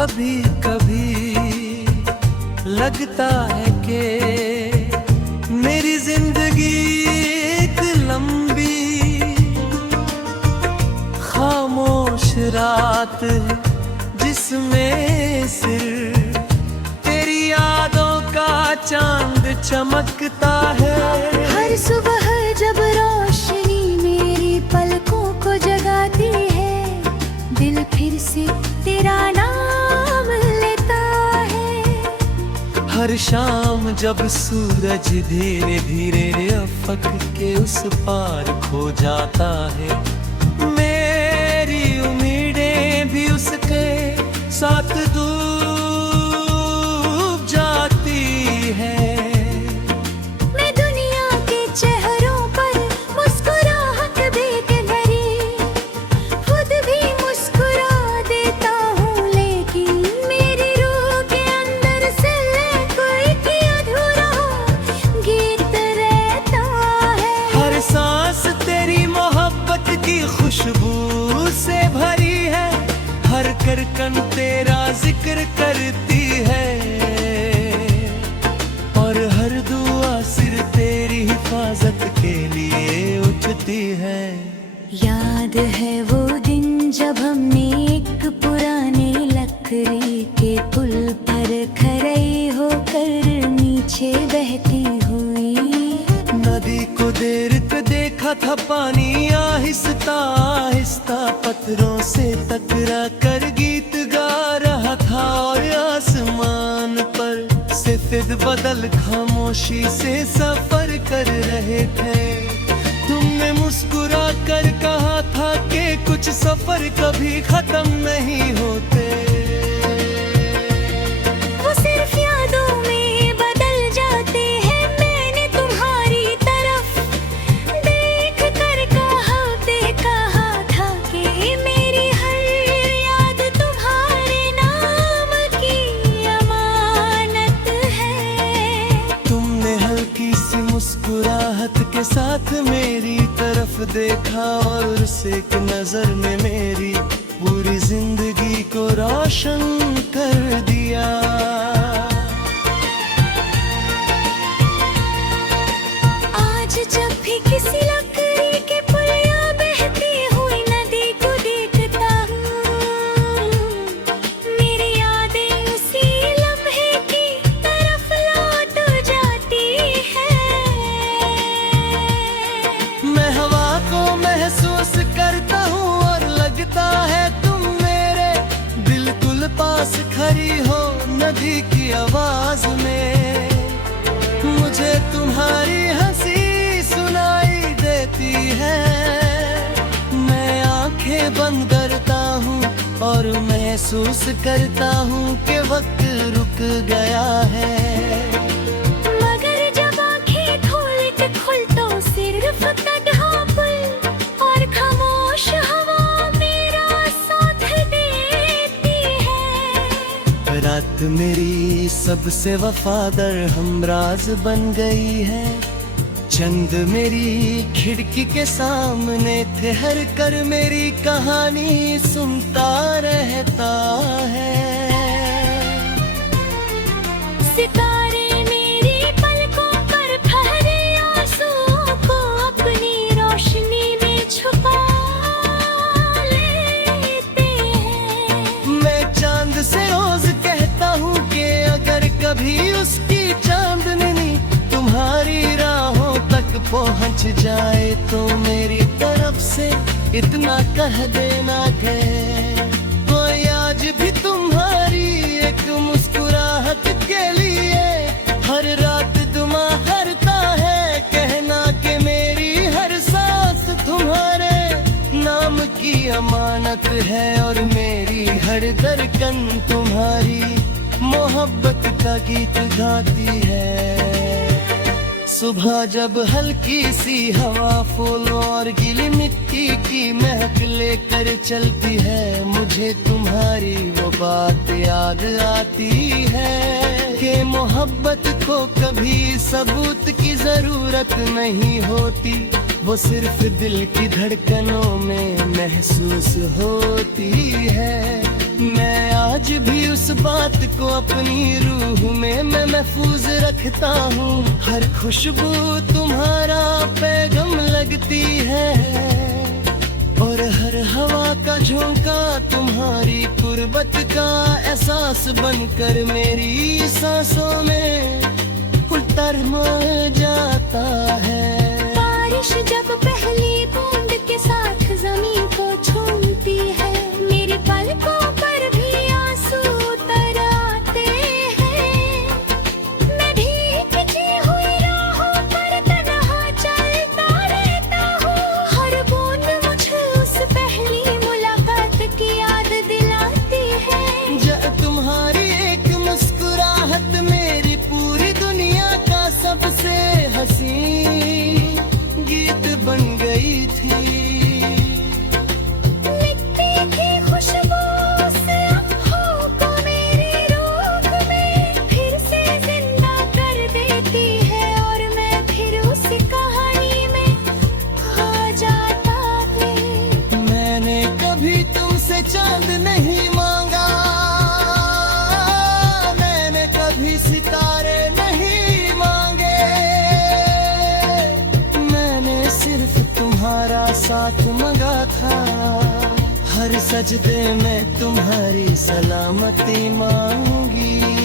कभी कभी लगता है कि मेरी जिंदगी एक लंबी खामोश रात है, जिसमें सिर्फ तेरी यादों का चांद चमकता है। हर सुबह जब रोशनी मेरी पलकों को जगाती है, दिल फिर से तेरा नाम लेता है। हर शाम जब सूरज धीरे धीरे अफक के उस पार खो जाता है, मेरी उम्मीदें भी उसके साथ डूब जाती है। मैं दुनिया के चेहरों पर मुस्कुराहट देख धरी, खुद भी मुस्कुरा देता हूँ, लेकिन मेरी रूह के अंदर से कोई अधूरा गीत रहता है। हर सांस तेरी मोहब्बत की खुशबू से भरी है, हर करकन तेरा जिक्र करती है, और हर दुआ सिर्फ तेरी हिफाजत के लिए उठती है। याद है वो दिन जब हमने एक पुराने लकड़ी के पुल पर खड़े होकर नीचे बहती हुई नदी को देर पे देखा था, पानी आहिस्ता आहिस्ता पत्थरों से टकरा कर गीत गा रहा था, और आसमान पर सफेद बादल खामोशी से सफर कर रहे थे। तुमने मुस्कुरा कर कहा था कि कुछ सफर कभी खत्म नहीं होते। वो सिर्फ यादों में बदल जाते हैं। मैंने तुम्हारी तरफ देख कर कहा था कि मेरी हर याद तुम्हारे नाम की अमानत है। तुमने हल्की सी मुस्कुराहट के साथ मेरी तरफ देखा, और उस एक नजर ने मेरी पूरी जिंदगी को रोशन कर दिया। आज जब भी किसी लकड़ी के पुल या बहती हुई नदी को देखता हूँ, मेरी यादें उसी लम्हे की तरफ लौट जाती है। मैं हवा को महसूस करता हूँ, और लगता है तुम मेरे बिल्कुल पास खड़ी हो नदी की आवाज में। मुझे तुम्हारी हंसी सुनाई देती है। मैं आंखें बंद करता हूँ और महसूस करता हूँ कि वक्त रुक गया है। मगर जब आंखें खोल तो सिर्फ तन्हा पुल और खामोश हवा मेरा साथ देती है। रात मेरी सबसे वफादार हमराज बन गई है। चंद मेरी खिड़की के सामने ठहर कर मेरी कहानी सुनता रहता है। सितारे मेरी पलकों पर ठहरे आंसुओं को अपनी रोशनी में छुपा लेते हैं। मैं चांद से रोज कहता हूँ कि अगर कभी उसकी चांदनी तुम्हारी राहों तक पहुँच जाए तो मेरी तरफ से इतना कह देना कि कोई आज भी तुम्हारी एक मुस्कुराहट के लिए हर रात दुआ करता है। कहना कि मेरी हर सांस तुम्हारे नाम की अमानत है, और मेरी हर धड़कन तुम्हारी मोहब्बत का गीत गाती है। सुबह जब हल्की सी हवा फूलों और गीली मिट्टी की महक लेकर चलती है, मुझे तुम्हारी वो बात याद आती है कि मोहब्बत को कभी सबूत की जरूरत नहीं होती, वो सिर्फ दिल की धड़कनों में महसूस होती है। मैं आज भी उस बात को अपनी रूह में मैं महफूज रखता हूँ। हर खुशबू तुम्हारा पैगाम लगती है, और हर हवा का झोंका तुम्हारी कुर्बत का एहसास बनकर मेरी सांसों में उतर जाता है। बारिश जब पहली बूंद के साथ जमीन को छूती है, मेरे पलकों पर भी आंसू उतर आते हैं। मैं भीगी हुई राहों पर तन्हा चलता रहता हूँ। हर बूंद मुझे उस पहली मुलाकात की याद दिलाती है। जब तुम्हारी एक मुस्कुराहट मेरी पूरी दुनिया का सबसे हसीन गीत बन गई थी। मिट्टी की खुशबू से आँखों को मेरी रूह में फिर से जिंदा कर देती है, और मैं फिर उस कहानी में खो जाता है। मैंने कभी तुमसे चांद नहीं मांगा, मैंने कभी सितारे नहीं मांगे, मैंने सिर्फ तुम्हारा साथ मांगा था। हर सजदे में तुम्हारी सलामती मांगी।